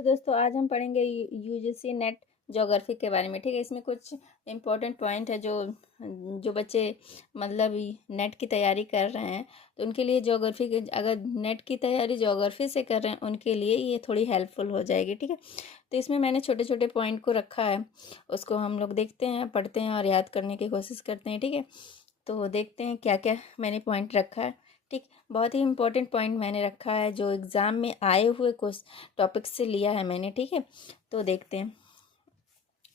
Hello दोस्तों, आज हम पढ़ेंगे यूजीसी नेट ज्योग्राफी के बारे में। ठीक है, इसमें कुछ इम्पोर्टेंट पॉइंट है जो जो बच्चे मतलब नेट की तैयारी कर रहे हैं तो उनके लिए ज्योग्राफी के, अगर नेट की तैयारी ज्योग्राफी से कर रहे हैं उनके लिए ये थोड़ी हेल्पफुल हो जाएगी। ठीक है, तो इसमें मैंने छोटे छोटे पॉइंट को रखा है, उसको हम लोग देखते हैं, पढ़ते हैं और याद करने की कोशिश करते हैं। ठीक है, तो देखते हैं क्या क्या मैंने पॉइंट रखा है। ठीक, बहुत ही इम्पोर्टेंट पॉइंट मैंने रखा है जो एग्ज़ाम में आए हुए कुछ टॉपिक से लिया है मैंने। ठीक है, तो देखते हैं।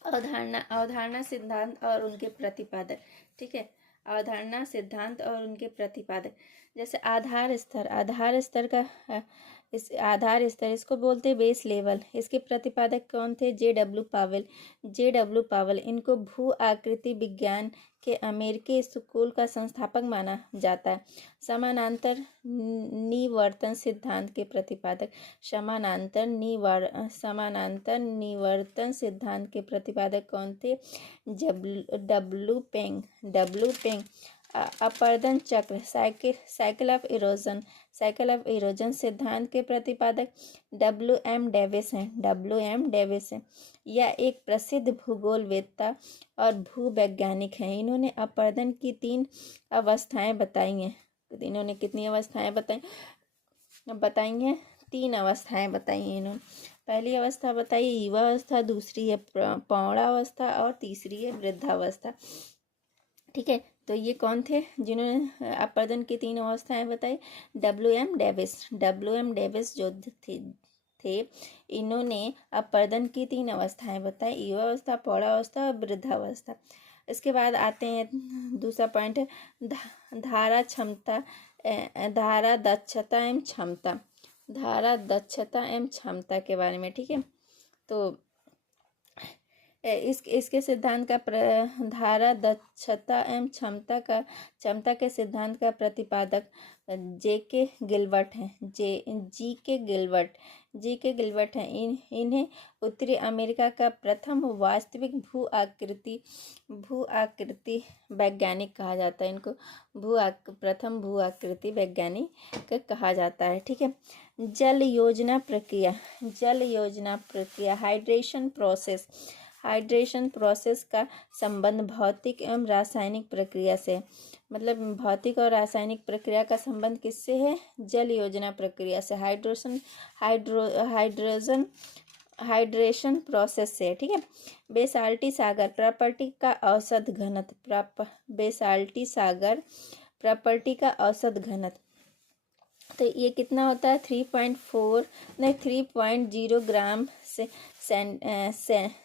अवधारणा अवधारणा सिद्धांत और उनके प्रतिपादक। ठीक है, अवधारणा सिद्धांत और उनके प्रतिपादक। जैसे आधार स्तर का इस आधार स्तर इसको बोलते हैं बेस लेवल। इसके प्रतिपादक कौन थे? J W Powell. इनको भू आकृति विज्ञान के अमेरिकी स्कूल का संस्थापक माना जाता है। समानांतर निवर्तन सिद्धांत के प्रतिपादक। समानांतर निवर्तन सिद्धांत के प्रतिपादक कौन थे? डब्ल्यू पेंग। अपरदन चक्र साइकिल ऑफ इरोजन सिद्धांत के प्रतिपादक डब्ल्यू एम डेविस हैं। यह एक प्रसिद्ध भूगोलवेत्ता और भूवैज्ञानिक हैं। इन्होंने अपरदन की 3 अवस्थाएं बताई हैं। इन्होंने कितनी अवस्थाएं बताई हैं? 3 अवस्थाएं बताई हैं इन्होंने। पहली अवस्था बताई युवावस्था, दूसरी है प्रौढ़ावस्था और तीसरी है वृद्धावस्था। ठीक है, तो ये कौन थे जिन्होंने अपरदन की 3 अवस्थाएं बताई? डब्ल्यू एम डेविस जो थे इन्होंने अपरदन की 3 अवस्थाएं बताई, युवावस्था, प्रौढ़ावस्था और वृद्धावस्था। इसके बाद आते हैं दूसरा पॉइंट है धारा दक्षता एवं क्षमता के बारे में। ठीक है, तो इसके सिद्धांत का धारा दक्षता एवं क्षमता के सिद्धांत का प्रतिपादक जी के गिलबर्ट हैं। इन्हें उत्तरी अमेरिका का प्रथम वास्तविक भू आकृति वैज्ञानिक कहा जाता है। इनको प्रथम भू आकृति वैज्ञानिक कहा जाता है। ठीक है, जल योजना प्रक्रिया हाइड्रेशन प्रोसेस का संबंध भौतिक एवं रासायनिक प्रक्रिया से। मतलब भौतिक और रासायनिक प्रक्रिया का संबंध किससे है? जल योजना प्रक्रिया से, हाइड्रेशन प्रोसेस से। ठीक है, बेसाल्टी सागर प्रॉपर्टी का औसत घनत्व। तो ये कितना होता है? 3.0 ग्राम से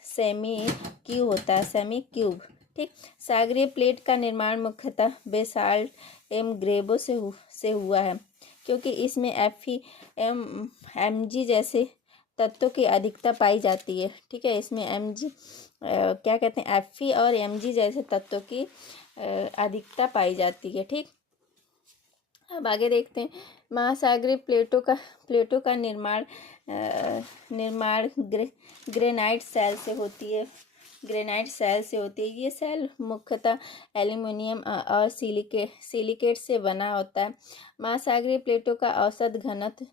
सेमी क्यूब होता है, सेमी क्यूब। ठीक, सागरीय प्लेट का निर्माण मुख्यतः बेसाल्ट एवं ग्रेबो से हुआ है, क्योंकि इसमें Mg जैसे तत्वों की अधिकता पाई जाती है। ठीक है, इसमें Mg क्या कहते हैं, Fe और Mg जैसे तत्वों की अधिकता पाई जाती है। ठीक, अब आगे देखते हैं। महासागरीय प्लेटों का निर्माण ग्रेनाइट सेल से होती है। ये सेल मुख्यतः एल्यूमिनियम और सिलिकेट से बना होता है। महासागरीय प्लेटों का औसत घनत्व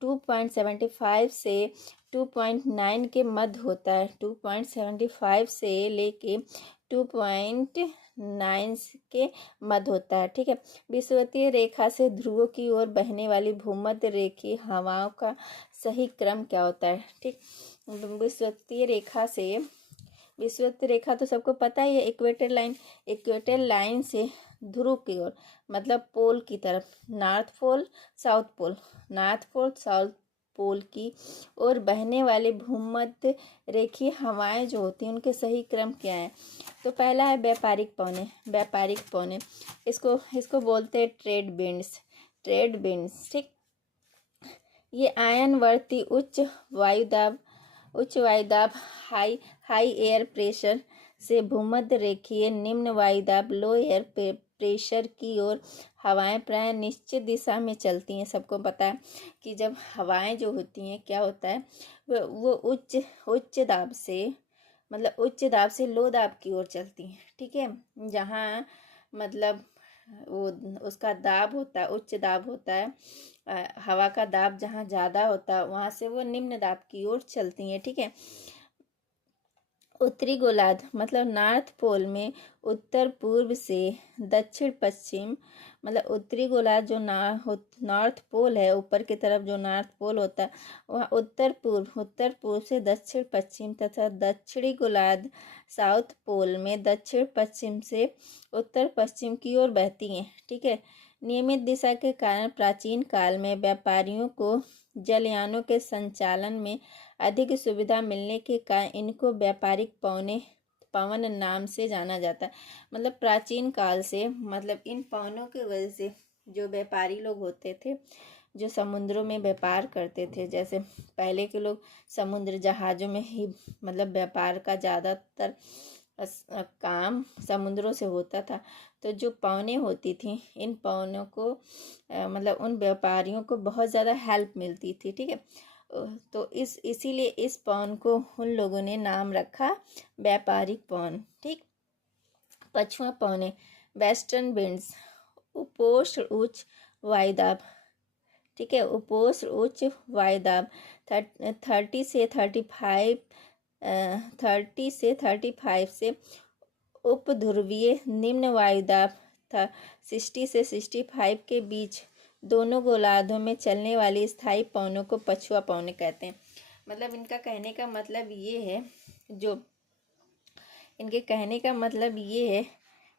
2.75 से 2.9 के मध्य होता है। 2.75 से लेके 2.9 के मध्य होता है। ठीक है, विषुवतीय रेखा से ध्रुवों की ओर बहने वाली भूमध्य रेखीय हवाओं का सही क्रम क्या होता है? ठीक, विषुवतीय रेखा तो सबको पता ही है, इक्वेटर लाइन से ध्रुव की ओर, मतलब पोल की तरफ, नॉर्थ पोल साउथ पोल की ओर बहने वाले भूमध्य रेखीय हवाएं जो होती हैं उनके सही क्रम क्या है? तो पहला है व्यापारिक पौने। इसको बोलते हैं ट्रेड विंड्स। ठीक, ये आयनवर्ती उच्च वायुदाब हाई एयर प्रेशर से भूमध्य रेखीय निम्न वायुदाब लो एयर प्रेशर की ओर हवाएं प्राय निश्चित दिशा में चलती हैं। सबको पता है कि जब हवाएं जो होती हैं क्या होता है, वो उच्च दाब से लो दाब की ओर चलती हैं। ठीक है, जहाँ मतलब वो उसका दाब होता है, उच्च दाब होता है, हवा का दाब जहाँ ज़्यादा होता है वहाँ से वो निम्न दाब की ओर चलती हैं। ठीक है। उत्तरी गोलार्ध मतलब नॉर्थ पोल में उत्तर पूर्व से दक्षिण पश्चिम, मतलब उत्तरी गोलार्ध जो नॉर्थ पोल है, ऊपर की तरफ जो नॉर्थ पोल होता है वहाँ उत्तर पूर्व से दक्षिण पश्चिम, तथा दक्षिणी गोलार्ध साउथ पोल में दक्षिण पश्चिम से उत्तर पश्चिम की ओर बहती हैं। ठीक है। नियमित दिशा के कारण प्राचीन काल में व्यापारियों को जलयानों के संचालन में अधिक सुविधा मिलने के कारण इनको व्यापारिक पवन नाम से जाना जाता है। मतलब प्राचीन काल से, मतलब इन पवनों की वजह से जो व्यापारी लोग होते थे, जो समुद्रों में व्यापार करते थे, जैसे पहले के लोग समुद्र जहाज़ों में ही मतलब व्यापार का ज़्यादातर काम समुद्रों से होता था। तो जो पवनें होती थी, इन पवनों को मतलब उन व्यापारियों को बहुत ज़्यादा हेल्प मिलती थी। ठीक है। तो इसीलिए इस पवन को उन लोगों ने नाम रखा व्यापारिक पवन। ठीक। पछुआ पवने वेस्टर्न विंड्स, उपोष्ण उच्च वायुदाब। ठीक है। उपोष्ण उच्च वायुदाब 30 से 35 से उपध्रुवीय निम्न वायुदाब था 60 से 65 के बीच दोनों गोलार्धों में चलने वाली स्थायी पवनों को पछुआ पवने कहते हैं। मतलब इनका कहने का मतलब ये है, जो इनके कहने का मतलब ये है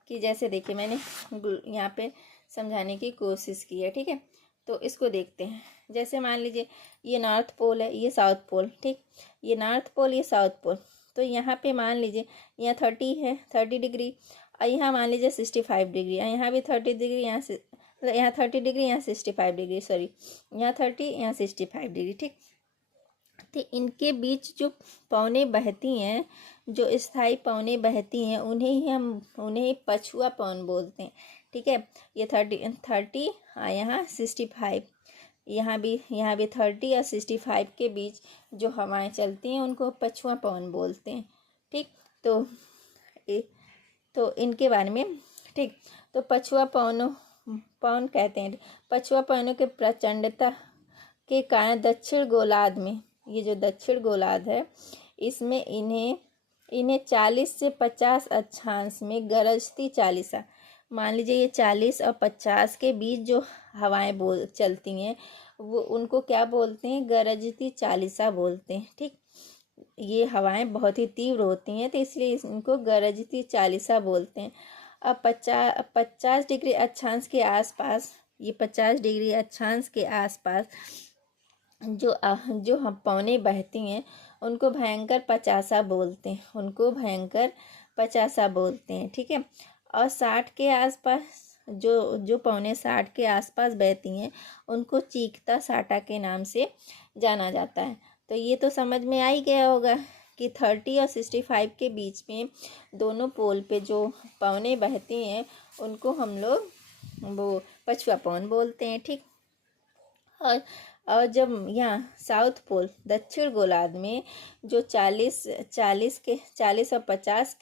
कि जैसे देखिए मैंने यहाँ पे समझाने की कोशिश की है। ठीक है। तो इसको देखते हैं। जैसे मान लीजिए ये नॉर्थ पोल है, ये साउथ पोल। ठीक। ये नॉर्थ पोल, ये साउथ पोल। तो यहाँ पे मान लीजिए यहाँ 30 है, 30 डिग्री, और यहाँ मान लीजिए 65 डिग्री, यहाँ भी 30 डिग्री, यहाँ से यहाँ 30 डिग्री, यहाँ 65 डिग्री, सॉरी यहाँ 30, यहाँ 65 डिग्री। ठीक। तो इनके बीच जो पवनें बहती हैं, जो स्थायी पवनें बहती हैं, उन्हें पछुआ पवन बोलते हैं। ठीक है। ये 30 हाँ, यहाँ 65, यहाँ भी 30 और 65 के बीच जो हवाएं चलती हैं उनको पछुआ पवन बोलते हैं। ठीक। तो इनके बारे में, ठीक, तो पछुआ पवन कहते हैं। पछुआ पवनों के प्रचंडता के कारण दक्षिण गोलार्ध में, ये जो दक्षिण गोलार्ध है, इसमें इन्हें 40 से 50 अक्षांश में गरजती चालीसा, मान लीजिए ये 40 और 50 के बीच जो हवाएं चलती हैं वो उनको क्या बोलते हैं, गरजती चालीसा बोलते हैं। ठीक। ये हवाएं बहुत ही तीव्र होती हैं तो इसलिए इनको गरजती चालीसा बोलते हैं। अब 50 डिग्री अक्षांश के आसपास, ये 50 डिग्री अक्षांश के आसपास जो हम पवनें बहती हैं उनको भयंकर पचासा बोलते हैं, उनको भयंकर पचासा बोलते हैं। ठीक है। और 60 के आसपास जो पवनें 60 के आसपास बहती हैं उनको चीकता साटा के नाम से जाना जाता है। तो ये तो समझ में आ ही गया होगा कि 30 और 65 के बीच में दोनों पोल पे जो पवनें बहती हैं उनको हम लोग वो पछुआ पवन बोलते हैं। ठीक। और जब यहाँ साउथ पोल दक्षिण गोलार्ध में जो 40 और 50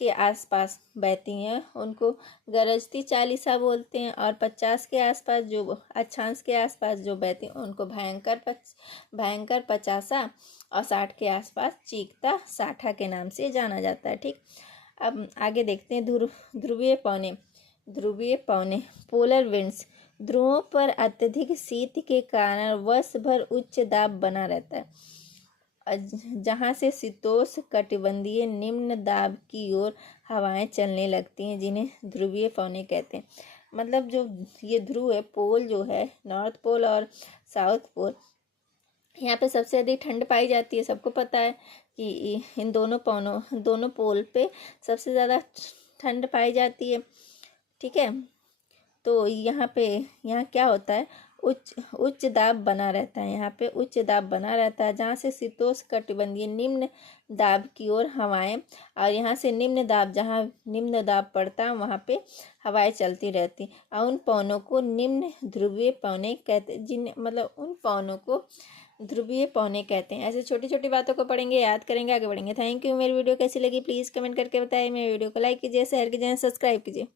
के आसपास बहती हैं उनको गरजती चालीसा बोलते हैं, और 50 के आसपास जो अक्षांश के आसपास जो बहती हैं उनको भयंकर पचासा, और 60 के आसपास चीकता साठा के नाम से जाना जाता है। ठीक। अब आगे देखते हैं ध्रुवीय पवने पोलर विंड्स। ध्रुवों पर अत्यधिक शीत के कारण वर्ष भर उच्च दाब बना रहता है, जहाँ से शीतोष्ण कटिबंधीय निम्न दाब की ओर हवाएं चलने लगती हैं, जिन्हें ध्रुवीय पवनें कहते हैं। मतलब जो ये ध्रुव है, पोल जो है नॉर्थ पोल और साउथ पोल, यहाँ पे सबसे अधिक ठंड पाई जाती है। सबको पता है कि इन दोनों पोल पे सबसे ज़्यादा ठंड पाई जाती है। ठीक है। तो यहाँ क्या होता है, उच्च दाब बना रहता है, यहाँ पे उच्च दाब बना रहता है, जहाँ से शीतोष्ण कटिबंधीय निम्न दाब की ओर हवाएं, और यहाँ से जहाँ निम्न दाब पड़ता है वहाँ पे हवाएं चलती रहती, और उन पवनों को निम्न ध्रुवीय पवनें कहते हैं, मतलब उन पवनों को ध्रुवीय पवनें कहते हैं। ऐसे छोटी छोटी बातों को पढ़ेंगे, याद करेंगे, आगे बढ़ेंगे। Thank you. मेरी वीडियो कैसी लगी प्लीज़ कमेंट करके बताइए। मेरी वीडियो को लाइक कीजिए, शेयर कीजिए, सब्सक्राइब कीजिए।